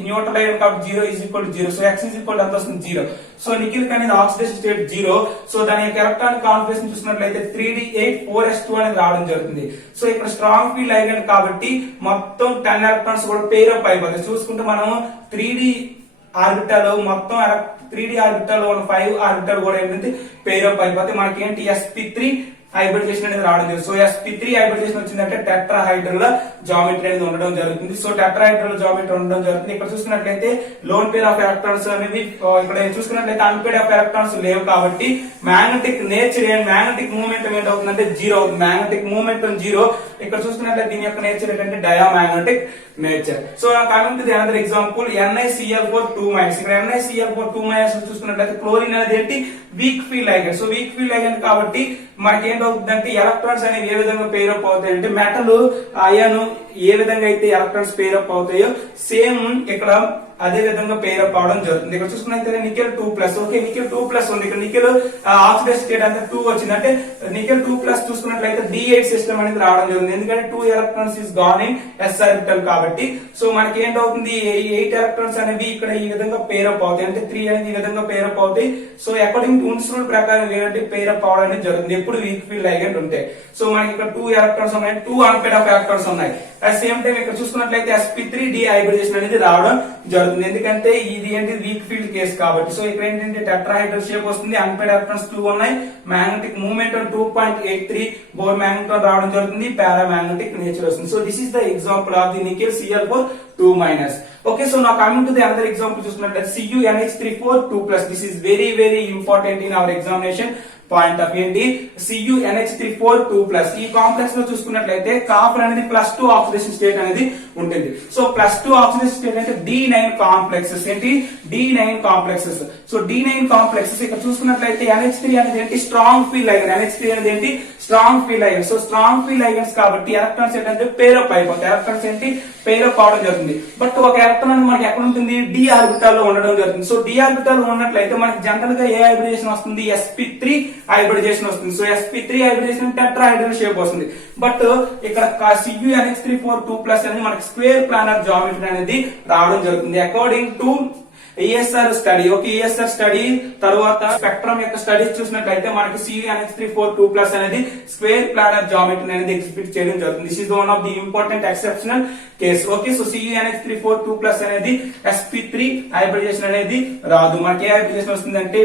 న్యూట్రల్ అయ్యారు కాబట్టి 0 is equal to 0. So x is equal ఎంత వస్తుంది 0. సో నికిల్ అనేది ఆక్సిడేషన్ స్టేట్ 0. సో దాని యొక్క ఎలక్ట్రానిక్ కాన్ఫిగరేషన్ చూసినట్లయితే 3d8 4s2 అనేది రావడం జరుగుతుంది. సో ఇక్కడ స్ట్రాంగ్ ఫీల్డ్ లైగండ్ కాబట్టి మొత్తం 10 ఎలక్ట్రాన్స్ కూడా పేర్ అప్ అయిపోతాయి. చూసుకుంటే మనం 3D ఆర్బిటల్ మొత్తం 3D ఆర్బిటల్ 5 ఆర్బిటల్ కూడా ఏంటంటే పేర్ అప్ అయిపోతే మనకి ఏంటి sp3 హైబ్రిడేషన్ అనేది రావడం జరుగుతుంది. సో sp3 హైబ్రిడేషన్ వచ్చిందంటే టెట్రాహైడ్రల్ జామెట్రీ అనేది ఉండడం జరుగుతుంది. సో టెట్రాహైడ్రల్ జామెట్రీ ఉండడం జరుగుతుంది. ఇక్కడ చూసుకున్నట్లయితే లోన్ పేర్ ఆఫ్ ఎలక్ట్రాన్స్ అనేది ఇక్కడ చూసుకున్నట్లయితే అన్పేడ్ ఆఫ్ ఎలక్ట్రాన్స్ లేవు కాబట్టి magnetic nature and magnetic movement ఏంటవుతుందంటే 0 అవుతుంది. Magnetic movement 0. ఇక్కడ చూసుకున్నట్లయితే దీని యొక్క నేచర్ ఏంటంటే diamagnetic nature. So coming to the another example NiCl4 2- ఇక్కడ NiCl4 2- చూసుకున్నట్లయితే క్లోరిన్ అనేది ఏంటి weak field ligand. So weak field ligand కాబట్టి మనకి ఏంటవుతుందంటే ఎలక్ట్రాన్స్ అనేవి ఏ విధంగా పేర్ అప్ అవుతాయి అంటే మెటల్ అయాన్ ఏ విధంగా అయితే ఎలక్ట్రాన్స్ పేర్ అప్ అవుతాయో సేమ్ ఇక్కడ అదే విధంగా పేర్ అప్ అవడం జరుగుతుంది. ఇక్కడ చూసుకున్నట్లయితే నికెల్ 2+. ఓకే, నికెల్ 2+ ఉంది. ఇక్కడ నికెల్ ఆక్సిడేషన్ స్టేట్ అంటే 2 వచ్చింది. అంటే నికెల్ 2+ చూసుకున్నట్లయితే D8 సిస్టమ్ అనేది రావడం జరుగుతుంది. ఎందుకంటే 2 electrons is gone in s orbital కాబట్టి. సో మనకి ఏంటవుతుంది 8 ఎలక్ట్రాన్స్ అనేవి ఇక్కడ ఈ విధంగా పేర్ అప్ అవుతాయి. అంటే 3 అనేది ఈ విధంగా పేర్ అప్ అవుతాయి. So according to Un's rule ప్రకారం ఏంటంటే పేర్ అప్ అవడం అనేది జరుగుతుంది ఎప్పుడు వీక్ ఫీల్డ్ లైగండ్ ఉంటాయి. సో మనకి ఇక్కడ 2 ఎలక్ట్రాన్స్ ఉన్నాయి, 2 అన్పేడ్ ఆఫ్ ఎలక్ట్రాన్స్ ఉన్నాయి. అట్ సేమ్ టైం ఇక్కడ చూసుకున్నట్లయితే sp3 డీహైబ్రిడేషన్ అనేది రావడం జరుగుతుంది. ఎందుకంటే ఇది ఏంటి వీక్ ఫీల్డ్ కేసు కాబట్టి. సో ఇక్కడ ఏంటంటే టెట్రాహైడ్రల్ షేప్ వస్తుంది, అన్పేర్డ్ ఎలక్ట్రాన్స్ 2 ఉన్నాయి, మ్యాగ్నెటిక్ మూవ్మెంట్ 2.83 బోర్ మ్యాగ్నెట్రాన్ రావడం జరుగుతుంది, పారామాగ్నెటిక్ నేచర్ వస్తుంది. So this is the example of the nickel Cl4 2-. Okay, so now coming to the another example, చూసుకున్నట్లయితే CuNH3 4 2+. This is very important in our examination point of ఏంటి CuNH3 2+. ఈ complex లో చూసుకున్నట్లయితే copper అనేది +2 oxidation state అనేది ఉంటుంది. So +2 oxidation state అంటే D9 complexes ఏంటి D9 complexes. So D9 complexes ఇక్కడ చూసుకున్నట్లయితే NH3 అనేది ఏంటి స్ట్రాంగ్ ఫీల్డ్ లైగండ్. NH3 అనేది ఏంటి strong field ligand. So strong field లైగండ్స్ కాబట్టి ఎలక్ట్రాన్స్ ఏంటంటే పేరప్ అయిపోతాయి. ఎలక్ట్రాన్స్ ఏంటి పేరప్ అవడం జరుగుతుంది. బట్ ఒక ఎలక్ట్రాన్ మనకి ఎక్కడ ఉంటుంది d ఆర్బిటాల్ లో ఉండడం జరుగుతుంది. సో d ఆర్బిటాల్ లో ఉన్నట్లయితే మనకి జనరల్ గా ఏ హైబ్రిడేషన్ వస్తుంది sp3 హైబ్రిడేషన్ వస్తుంది. So sp3 hybridisation tetrahedral shape వస్తుంది. బట్ ఇక్కడ CuNH3 2+ అనేది మనకి స్క్వేర్ ప్లానర్ జామెట్రీ అనేది రావడం జరుగుతుంది according to ESR study. Okay, ESR study తర్వాత స్పెక్ట్రమ్ యొక్క స్టడీస్ చూసినట్లయితే మనకి CuNH3 2+ అనేది స్క్వేర్ ప్లానర్ జామెట్రీ అనేది ఎగ్జిబిట్ చేయడం జరుగుతుంది. This is one of the important exceptional case. Okay, so CuNH3 2+ అనేది sp3 హైబ్రిడేషన్ అనేది రాదు. మనకి ఏ హైబ్రిడేషన్ వస్తుంది అంటే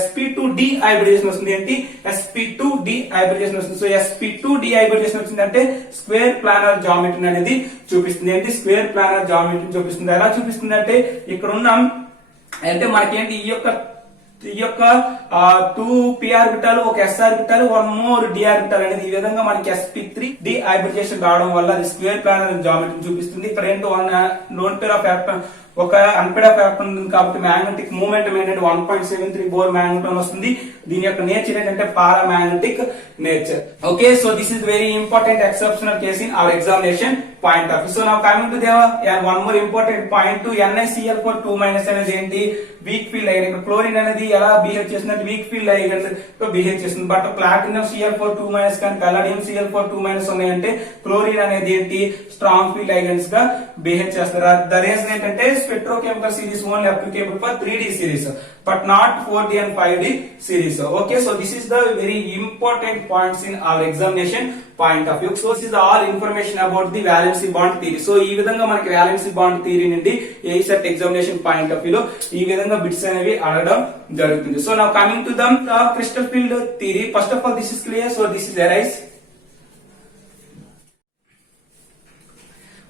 sp2d హైబ్రిడేషన్ వస్తుంది. ఏంటి sp2d హైబ్రిడేషన్ వస్తుంది. సో sp2d హైబ్రిడేషన్ వచ్చిందంటే స్క్వేర్ ప్లానర్ జామెట్రీ అనేది చూపిస్తుంది. ఏంటి స్క్వేర్ ప్లానర్ జామెట్రీ చూపిస్తుంది. ఎలా చూపిస్తుంది అంటే ఇక్కడ ఉన్న అంటే మనకి ఏంటి ఈ యొక్క 2 p ఆర్బిటాల్ ఒక s orbital 1 more d orbital అనేది ఈ విధంగా మనకి sp3 d హైబ్రిడేషన్ రావడం వల్ల అది స్క్వేర్ ప్లానర్ జామెట్రీ చూపిస్తుంది. ఇక్కడ ఏంటో లోన్ పేర్ ఆఫ్ ఎలక్ట్రాన్ ఒక అన్పేర్డ్ ఆఫ్ ఎలక్ట్రాన్ ఉంది కాబట్టి మ్యాగ్నెటిక్ మూవ్మెంట్ ఏంటంటే 1.73 బోర్ మ్యాగ్నెట్రాన్ వస్తుంది. దీని యొక్క నేచర్ ఏంటంటే paramagnetic nature. Okay, so this is very important exceptional case in our examination point of. So now coming to one more important point NiCl4 2- అనేది ఏంటి weak field ligand. ఇక్కడ chlorine అనేది ఎలా behave చేస్తుందంటే వీక్ ఫీల్డ్ లైగండ్ తో behave చేస్తుంది. But platinum Cl4 2- కానీ పల్లడియం Cl4 2- ఉన్నాయంటే క్లోరిన్ అనేది ఏంటి స్ట్రాంగ్ ఫీల్డ్ లైగండ్స్ గా బిహేవ్ చేస్తారు. ద రీజన్ ఏంటంటే petrochemical series only applicable for 3D series but not 4D and 5D series. Okay, so this is the very important points in our examination point of view. So this is all information about the valency bond theory. So ఈ విధంగా మనకి valency bond theory నుండి ASET examination point of view లో ఈ విధంగా bits అనేవి అడగడం జరుగుతుంది. So now coming to the crystal field theory. First of all, this is clear. So this is arise.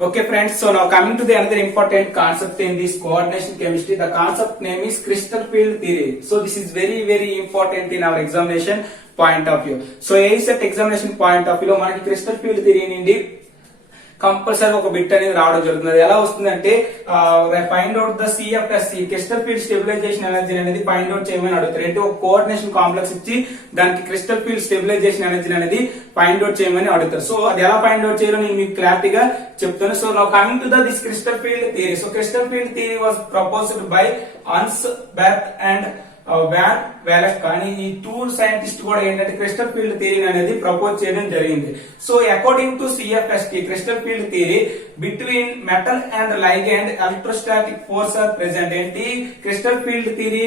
Okay friends, so now coming to the another important concept in this coordination chemistry. The concept name is crystal field theory. So this is very important in our examination point of view. So ASET examination point of view లో మనకి crystal field theory నుండి compulsory ఒక bit అనేది రావడం జరుగుతుంది. ఎలా వస్తుందంటే find out the CFSC crystal field stabilization energy అనేది ఫైండ్ అవుట్ చేయమని అడుగుతారు. అంటే ఒక కోఆర్డినేషన్ కాంప్లెక్స్ ఇచ్చి దానికి క్రిస్టల్ ఫీల్డ్ స్టెబిలైజేషన్ ఎనర్జీ అనేది ఫైండ్ అవుట్ చేయమని అడుగుతారు. సో అది ఎలా ఫైండ్ అవుట్ చేయాలో నేను మీకు క్లారిటీగా చెప్తాను. So now coming to this crystal field theory. So crystal field theory was proposed by Ansberg and van Wallace. కానీ ఈ 2 సైంటిస్ట్ కూడా ఏంటంటే క్రిస్టల్ ఫీల్డ్ థియరీ అనేది ప్రపోజ్ చేయడం జరిగింది. So according to CFST crystal field theory between metal and ligand electrostatic force are present. ఏంటి crystal field theory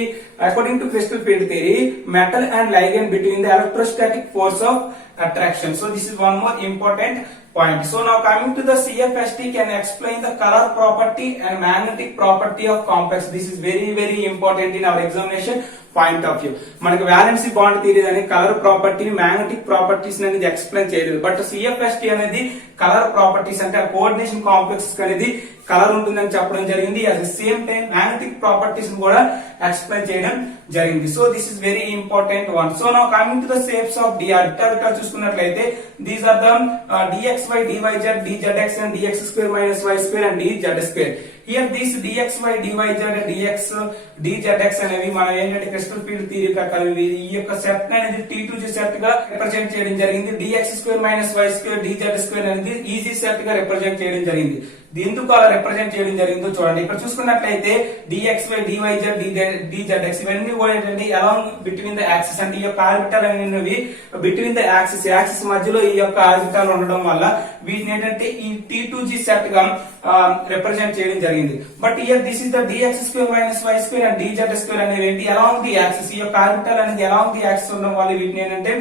according to crystal field theory metal and ligand between the electrostatic force of attraction. So this is one more important point. So now coming to the CFST can explain the color property and magnetic property of complex. This is very important in our examination point of view. మనకి valency bond theory అనే colour property magnetic properties అనేది explain చేయలేదు. But CFST అనేది colour properties అంటే coordination complex అనేది colour ఉంటుందని చెప్పడం జరిగింది. At the same time magnetic properties కూడా ఎక్స్ప్లెయిన్ చేయడం జరిగింది. So this is very important one. So now coming to the shapes of d orbital చూసుకున్నట్లయితే these are the dxy dyz dzx and dx² y² and dz². Here these dxy dyz and dzx అనేవి మనం ఏంటంటే crystal field theory ప్రకారం ఈ యొక్క set అనేది T2G set గా represent చేయడం జరిగింది. dx² y² dz² అనేది ఈజీ సెట్ గా రిప్రజెంట్ చేయడం జరిగింది. ఎందుకు అలా రిప్రజెంట్ చేయడం జరిగిందో చూడండి. ఇక్కడ చూసుకున్నట్లయితే dxy dyz dzx ఇవన్నీ కూడా ఏంటంటే అలాంగ్ బిట్వీన్ ద యాక్సిస్ అంటే ఈ యొక్క ఆర్బిటాల్ అనేవి బిట్వీన్ ద యాక్సిస్ మధ్యలో ఈ యొక్క ఆర్బిటాల్ ఉండడం వల్ల వీటిని ఏంటంటే ఈ T2G సెట్ గా రిప్రజెంట్ చేయడం జరిగింది. జరిగింది. But year this is the dx square minus y square and dz square అనేవి ఏంటి అలాంగ్ ది యాక్సిస్. ఈ యొక్క ఆర్బిటల్ అనేది అలాంగ్ ది యాక్సిస్ ఉండడం వల్ల వీటిని ఏంటంటే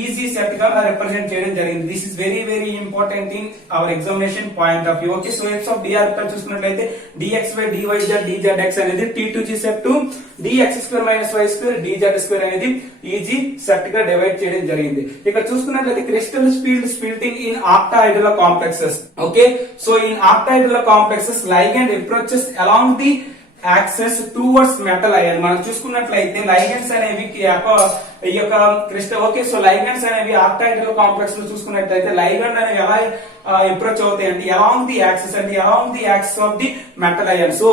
ఈజీ సెట్ గా రిప్రజెంట్ చేయడం జరిగింది. This is very very important in our examination point of view. Okay, so x of d orbital చూసుకున్నట్లయితే dx బై dyz dzx అనేది t2g set to dx square minus y square dz square అనేది e g set గా divide చేయడం జరిగింది. ఇక్కడ చూసుకున్నట్లయితే crystal field splitting in octahedral complexes. Okay, so in octahedral complexes ligand approaches along the axes towards metal ion. మనం చూసుకున్నట్లయితే లైగండ్స్ అనేవి ఈ యొక్క క్రిస్టల్. ఓకే, సో లైగండ్స్ అనేవి ఆక్టాహెడ్రల్ కాంప్లెక్స్ లో చూసుకున్నట్లయితే లైగండ్ అనేవి ఎలా అప్రోచ్ అవుతాయి అంటే అలాంగ్ ది యాక్సెస్ అంటే along the axes of the metal ion. So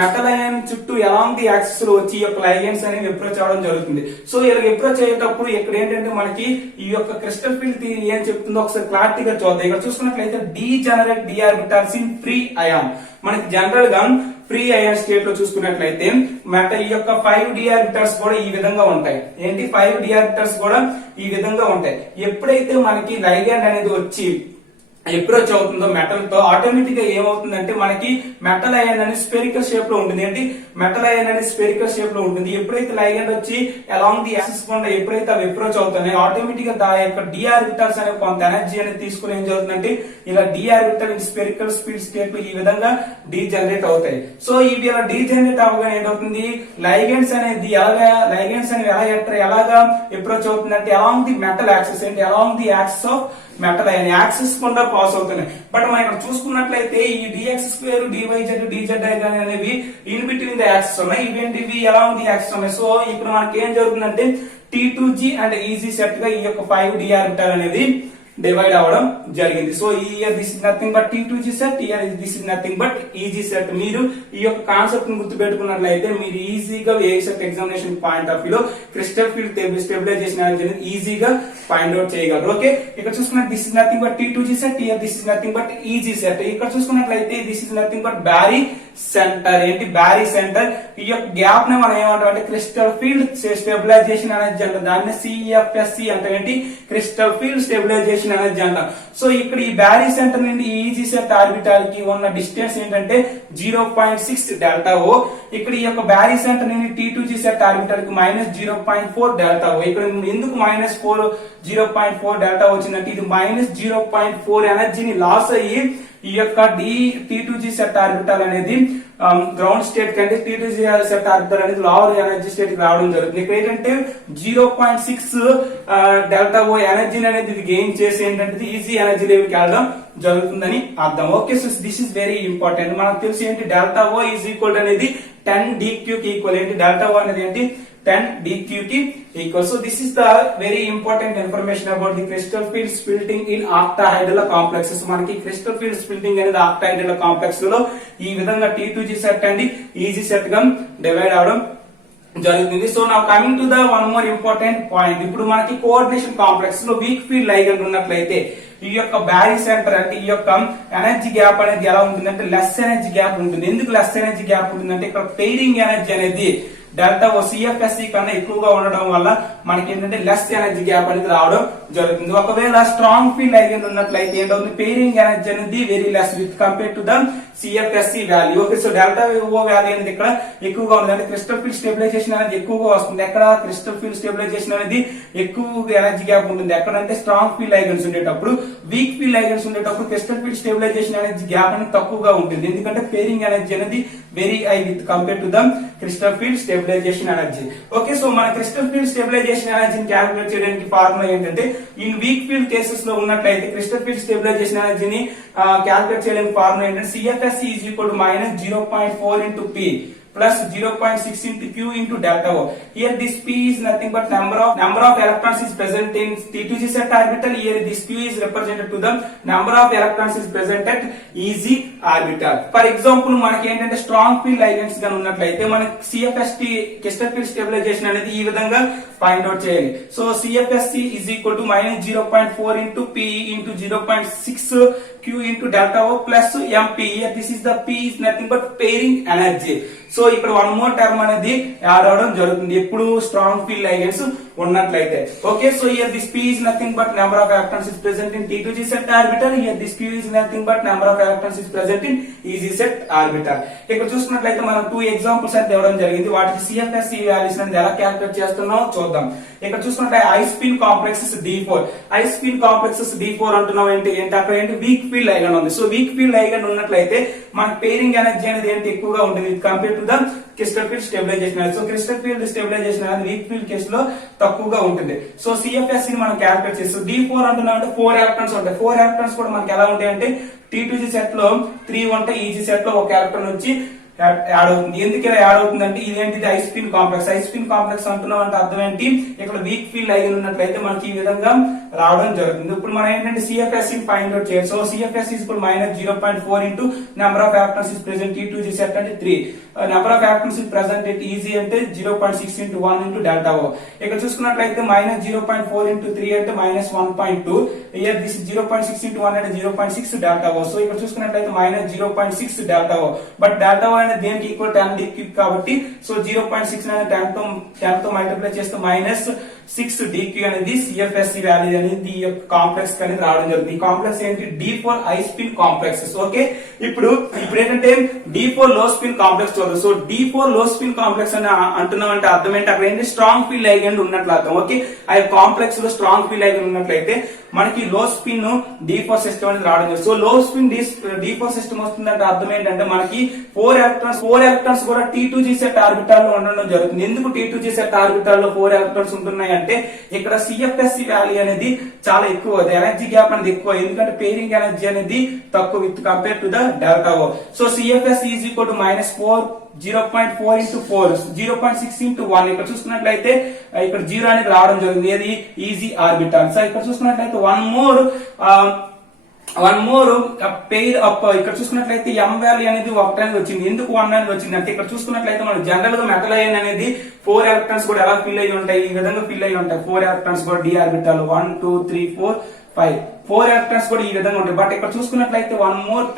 metal ion చుట్టూ అలాంగ్ ది యాక్సెస్ లో వచ్చి ఈ యొక్క లైగండ్స్ అనేవి అప్రోచ్ అవడం జరుగుతుంది. సో ఇలా అప్రోచ్ అయ్యేటప్పుడు ఇక్కడ ఏంటంటే మనకి ఈ యొక్క క్రిస్టల్ ఫీల్డ్ థియరీ ఏం చెప్తుందో ఒకసారి క్లారిటీగా చూద్దాం. ఇక్కడ చూసుకున్నట్లయితే degenerate d orbitals in free ion. మనకి జనరల్ గా ఫ్రీ అయాన్ స్టేట్ లో చూసుకున్నట్లయితే ఈ యొక్క 5 d ఆర్బిటల్స్ కూడా ఈ విధంగా ఉంటాయి. ఏంటి 5 d ఆర్బిటల్స్ కూడా ఈ విధంగా ఉంటాయి. ఎప్పుడైతే మనకి లైగండ్ అనేది వచ్చి అప్రోచ్ అవుతుందో మెటల్ తో ఆటోమేటిక్ గా ఏమవుతుందంటే మనకి మెటల్ అయాన్ అనేది స్పెరికల్ షేప్ లో ఉంటుంది. ఏంటి మెటల్ అయాన్ అనేది స్పెరికల్ షేప్ లో ఉంటుంది. ఎప్పుడైతే లైగండ్ వచ్చి అలాంగ్ ది యాక్సిస్ గుండా ఎప్పుడైతే అవి అప్రోచ్ అవుతున్నాయి ఆటోమేటిక్ గా దాని యొక్క డి ఆర్బిటల్స్ అనే కొంత ఎనర్జీ అనేది తీసుకుని ఏం జరుగుతుందంటే ఇలా d orbital spherical speed state ఈ విధంగా డీజనరేట్ అవుతాయి. సో ఇవి ఇలా డీజనరేట్ అవగానే ఏంటవుతుంది లైగండ్స్ అనేది ఎలాగా అప్రోచ్ అవుతుందంటే అలాంగ్ ది మెటల్ యాక్సిస్ ఏంటి along the axis of metal ion axis గుండా పాస్ అవుతున్నాయి. బట్ మనం ఇక్కడ చూసుకున్నట్లయితే ఈ dx స్క్వేర్ dyz dz అనేవి ఇన్ బిట్వీన్ ద యాక్సిస్ ఉన్నాయి. ఇవేంటివి అలాంగ్ ది యాక్సిస్ ఉన్నాయి. సో ఇక్కడ మనకి ఏం జరుగుతుందంటే t2g అండ్ ఈజీ సెట్ గా ఈ యొక్క 5 d ఆర్బిటల్ అనేది డివైడ్ అవడం జరిగింది. So here this is nothing but t2g set, here this is nothing but eg set. మీరు ఈ యొక్క కాన్సెప్ట్ ని గుర్తుపెట్టుకున్నట్లయితే మీరు ఈజీగా ఏ set examination point of view లో క్రిస్టల్ ఫీల్డ్ స్టెబిలైజేషన్ అనేది ఈజీగా ఫైండ్ అవుట్ చేయగలరు. ఓకే, ఇక్కడ చూసుకున్నట్టు this is nothing but t2g set, here this is nothing but eg set. ఇక్కడ చూసుకున్నట్లయితే this is nothing but barycentre. ఏంటి బ్యారీ సెంటర్. ఈ యొక్క గ్యాప్ ని మనం ఏమంటాం అంటే క్రిస్టల్ ఫీల్డ్ స్టెబిలైజేషన్ అనేది అంటాం. దాన్ని CFSC అంటే ఏంటి క్రిస్టల్ ఫీల్డ్ స్టెబిలైజేషన్ అనేది అంటాం. సో ఇక్కడ ఈ బ్యారీ సెంటర్ నుండి ఈజీ సెట్ ఆర్బిటాల్ కి ఉన్న డిస్టెన్స్ ఏంటంటే 0.6 డెల్టా ఓ. ఇక్కడ ఈ యొక్క బ్యారీ సెంటర్ నుండి t2g సెట్ ఆర్బిటాల్ కి -0.4 డెల్టా ఓ. ఇక్కడ ఎందుకు -0.4 డెల్టా వచ్చిందంటే ఇది -0.4 ఎనర్జీని లాస్ అయ్యి ఈ యొక్క t2g సెట్ ఆర్బిటల్ అనేది గ్రౌండ్ స్టేట్ కంటే t2g సెట్ ఆర్బిటల్ అనేది లోవర్ ఎనర్జీ స్టేట్ కి రావడం జరుగుతుంది. ఇక్కడ ఏంటంటే 0.6 డెల్టా ఓ ఎనర్జీ అనేది ఇది గెయిన్ చేసి ఏంటంటే ఈజీ ఎనర్జీ లెవెల్ కి వెళ్ళడం జరుగుతుందని అర్థం. Okay, so this is very important. మనకు తెలిసి ఏంటి డెల్టా ఓ ఈజ్ ఈక్వల్ అనేది 10 dq కి ఈక్వల్. ఏంటి డెల్టా ఓ అనేది ఏంటి 10 dq కి equal. So this is the very important information about the crystal field splitting in octahedral complexes. మనకి క్రిస్టల్ ఫీల్డ్ స్ప్లిటింగ్ అనేది ఆక్టాహెడ్రల్ కాంప్లెక్స్ లో ఈ విధంగా t2g set and easy set గా డివైడ్ అవడం జరుగుతుంది. సో నా coming to the one more important point. ఇప్పుడు మనకి కోఆర్డినేషన్ కాంప్లెక్స్ లో వీక్ ఫీల్డ్ లైగండ్ ఉన్నట్లయితే ఈ యొక్క బ్యారీ సెంటర్ అంటే ఈ యొక్క ఎనర్జీ గ్యాప్ అనేది ఎలా ఉంటుందంటే లెస్ ఎనర్జీ గ్యాప్ ఉంటుంది. ఎందుకు లెస్ ఎనర్జీ గ్యాప్ ఉంటుందంటే ఇక్కడ పెయిరింగ్ ఎనర్జీ అనేది డెల్టా ఓ CFSC కన్నా ఎక్కువగా ఉండడం వల్ల మనకి ఏంటంటే లెస్ ఎనర్జీ గ్యాప్ అనేది రావడం జరుగుతుంది. ఒకవేళ స్ట్రాంగ్ ఫీల్డ్ లైగండ్ ఉన్నట్లయితే ఏంటవుతుంది పెయిరింగ్ ఎనర్జీ అనేది very less with compare to the CFSC value. Okay, so delta oh value అనేది ఇక్కడ ఎక్కువగా ఉంది అంటే క్రిస్టల్ ఫీల్డ్ స్టెబిలైజేషన్ అనేది ఎక్కువగా వస్తుంది. ఎక్కడ క్రిస్టల్ ఫీల్డ్ స్టెబిలైజేషన్ అనేది ఎక్కువ ఎనర్జీ గ్యాప్ ఉంటుంది ఎక్కడంటే స్ట్రాంగ్ ఫీల్డ్ లైగండ్స్ ఉండేటప్పుడు. వీక్ ఫీల్డ్ లైగండ్స్ ఉండేటప్పుడు crystal field stabilization energy gap అనేది తక్కువగా ఉంటుంది. ఎందుకంటే పెయిరింగ్ ఎనర్జీ అనేది very high with compare to the crystal field stabilization energy. Okay, so మన క్రిస్టల్ ఫీల్డ్ స్టెబిలైజేషన్ ఎనర్జీని క్యాలిక్యులేట్ చేయడానికి ఫార్ములా ఏంటంటే ఇన్ వీక్ ఫీల్డ్ కేసెస్ లో ఉన్నట్లయితే క్రిస్టల్ ఫీల్డ్ స్టెబిలైజేషన్ ఎనర్జీని క్యాలిక్యులేట్ చేయడానికి ఫార్ములా ఏంటంటే CFSC is equal to -0.4 into P plus 0.6 into Q into delta O. Here this P is nothing but number of electrons is present in t2g set orbital. Here this Q is represented to the number of electrons is present at easy orbital. For example మనకి ఏంటంటే strong field లైగండ్స్ గాని ఉన్నట్లయితే మనకి CFST crystal field stabilization అనేది ఈ విధంగా find out చేయాలి. So CFSC is equal to -0.4 into P into 0.6 Q into delta O plus MP. Here this is the P is nothing but pairing energy. So ఇక్కడ one more term అనేది add అవడం జరుగుతుంది. ఎప్పుడు strong field లైగండ్స్ ఉన్నట్లయితే. Okay, so here this p is nothing but number of electrons is present in T2g set orbital. Here this q is nothing but number of electrons is present in EZ set orbital. ఇక్కడ చూసుకున్నట్లయితే మనం 2 examples అయితే ఇవ్వడం జరిగింది. వాటికి CFSE values అనేది ఎలా calculate చేస్తున్నామో చూద్దాం. ఇక్కడ చూసుకుంటే high spin complexes D4. High spin complexes D4 అంటున్నాం ఏంటి అక్కడ ఏంటి వీక్ ఫీల్డ్ లైగండ్ ఉంది. సో వీక్ ఫీల్డ్ లైగండ్ ఉన్నట్లయితే మన పేరింగ్ ఎనర్జీ అనేది ఏంటి ఎక్కువగా ఉంటుంది compare to the crystal field stabilization. So crystal field stabilization అనేది వీక్ ఫీల్డ్ కేసు లో తక్కువగా ఉంటుంది. సో CFSE ని మనం క్యాలిక్యులేట్ చేస్తాం. D4 అంటున్నాం అంటే 4 ఎలక్ట్రాన్స్ ఉంటాయి. 4 ఎలక్ట్రాన్స్ కూడా మనకి ఎలా ఉంటాయి అంటే T2g సెట్ లో 3 ఉంటాయి, EG సెట్ లో ఒక ఎలక్ట్రాన్ వచ్చి యాడ్ అవుతుంది. ఎందుకు ఇలా యాడ్ అవుతుంది అంటే ఇదేంటిది I spin complex. I spin complex అంటున్నాం అంటే అర్థం ఏంటి, ఇక్కడ వీక్ ఫీల్డ్ లైన్ ఉన్నట్లయితే మనకి ఈ విధంగా రావడం జరుగుతుంది. ఇప్పుడు మనం ఏంటంటే CFSE ఫైండ్ అవుట్ చేయాలి. సో CFSE ఇప్పుడు -0.4 into number of electrons is present T2g set అంటే 3. Number of electrons is present at EG అంటే 0.6 ఇంటూ 1 ఇంటూ డెల్టా ఓ. ఇక్కడ చూసుకున్నట్లయితే -0.4 ఇంటూ 3 అంటే -1.2. ఇయర్ దిస్ 0.6 ఇంటూ 1 అంటే 0.6 డెల్టా ఓ. సో ఇక్కడ చూసుకున్నట్లయితే -0.6 డెల్టా ఓ. బట్ డెల్టా ఓ అనేది దేనికి ఈక్వల్ 10 d క్యూబ్ కాబట్టి సో 0.6 అనేది 10 తో మల్టిప్లై చేస్తే -6 dq అనేది CFSE వాల్యూ అనేది ఈ యొక్క కాంప్లెక్స్ అనేది రావడం జరుగుతుంది. ఈ కాంప్లెక్స్ ఏంటి D4 high spin complexes. Okay, ఇప్పుడు ఏంటంటే D4 లో స్పిన్ కాంప్లెక్స్ చూడదు. సో D4 లో స్పిన్ కాంప్లెక్స్ అని అంటున్నాం అంటే అర్థం ఏంటి అక్కడ ఏంటి స్ట్రాంగ్ ఫీల్డ్ లైగండ్ ఉన్నట్లు అర్థం. ఓకే, ఆ కాంప్లెక్స్ లో స్ట్రాంగ్ ఫీల్డ్ లైగండ్ ఉన్నట్లయితే మనకి లో స్పిన్ D4 సిస్టమ్ అనేది రావడం జరుగుతుంది. సో లో స్పిన్ D4 సిస్టమ్ వస్తుందంటే అర్థం ఏంటంటే మనకి 4 ఎలక్ట్రాన్స్ కూడా T2g సెట్ ఆర్బిటాల్ లో ఉండడం జరుగుతుంది. ఎందుకు T2g సెట్ ఆర్బిటాల్ లో 4 ఎలక్ట్రాన్స్ ఉంటున్నాయి అంటే ఇక్కడ CFSE వాల్యూ అనేది చాలా ఎక్కువ, ఎనర్జీ గ్యాప్ అనేది ఎక్కువ, ఎందుకంటే పేరింగ్ ఎనర్జీ అనేది తక్కువ with compare to the delta oh. So CFSE is equal to -4 0.4 into 4 0.6 into 1. ఇక్కడ చూసుకున్నట్లయితే ఇక్కడ 0 అనేది రావడం జరిగింది. ఏది ఈజీ ఆర్బిటాల్. సో ఇక్కడ చూసుకున్నట్లయితే వన్ మోర్ పెయిర్ అప్. ఇక్కడ చూసుకున్నట్లయితే m వాల్యూ అనేది 1 అనేది వచ్చింది. ఎందుకు 1 అనేది వచ్చింది అంటే ఇక్కడ చూసుకున్నట్లయితే మనం జనరల్ గా మెటల్ అయన్ అనేది 4 ఎలక్ట్రాన్స్ కూడా ఎలా ఫిల్ అయ్యి ఉంటాయి, ఈ విధంగా ఫిల్ అయ్యి ఉంటాయి. 4 ఎలక్ట్రాన్స్ కూడా d ఆర్బిటాల్ 1 2 3 4 5 4 ఎలక్ట్రాన్స్ కూడా ఈ విధంగా ఉంటాయి. బట్ ఇక్కడ చూసుకున్నట్లయితే వన్ మోర్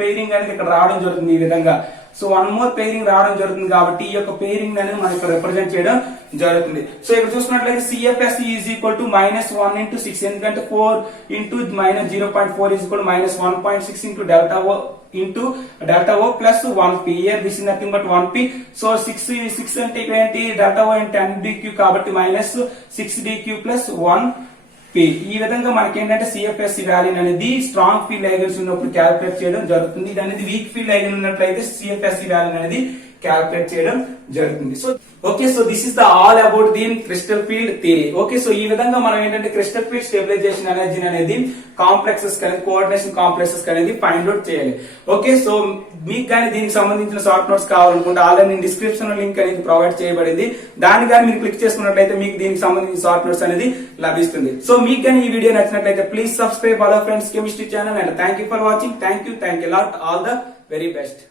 పెయిరింగ్ అనేది ఇక్కడ రావడం జరుగుతుంది ఈ విధంగా. సో వన్ మోర్ పెయిరింగ్ రావడం జరుగుతుంది కాబట్టి ఈ యొక్క పెయిరింగ్ అనేది మనం ఇక్కడ రిప్రజెంట్ చేయడం జరుగుతుంది. సో ఇక్కడ చూసుకున్నట్లయితే CFSE is equal to -1 into 6, ఎందుకంటే 4 into -0.4 is equal to -1.6 into delta oh into delta oh plus 1p. Year this is nothing but 1p. So 6 అంటే ఇక్కడ ఏంటి డెల్టా ఓ ఇంటూ 10dq కాబట్టి -6dq ప్లస్ 1p. ఈ విధంగా మనకి ఏంటంటే CFSE వాల్యూ అనేది స్ట్రాంగ్ ఫీల్డ్ లైగన్స్ ఉన్నప్పుడు క్యాలిక్యులేట్ చేయడం జరుగుతుంది. ఇది అనేది వీక్ ఫీల్డ్ లైగన్ ఉన్నట్లయితే CFSE వాల్యూ అనేది క్యాలిక్యులేట్ చేయడం జరుగుతుంది. So okay, so this is the all about the crystal field theory. Okay, so ఈ విధంగా మనం ఏంటంటే క్రిస్టల్ ఫీల్డ్ స్టెబిలైజేషన్ ఎనర్జీ అనేది కాంప్లెక్సెస్ కానీ కోఆర్డినేషన్ కాంప్లెక్సెస్ అనేది ఫైండ్ అవుట్ చేయాలి. ఓకే, సో మీకు కానీ దీనికి సంబంధించిన షార్ట్ నోట్స్ కావాలనుకుంటే ఆల్రెడీ నేను డిస్క్రిప్షన్ లో లింక్ అనేది ప్రొవైడ్ చేయబడింది. దాన్ని కానీ మీరు క్లిక్ చేసుకున్నట్లయితే మీకు దీనికి సంబంధించిన షార్ట్ నోట్స్ అనేది లభిస్తుంది. సో మీకు కానీ ఈ వీడియో నచ్చినట్లయితే please subscribe our friends chemistry channel and thank you for watching. Thank you lot. All the very best.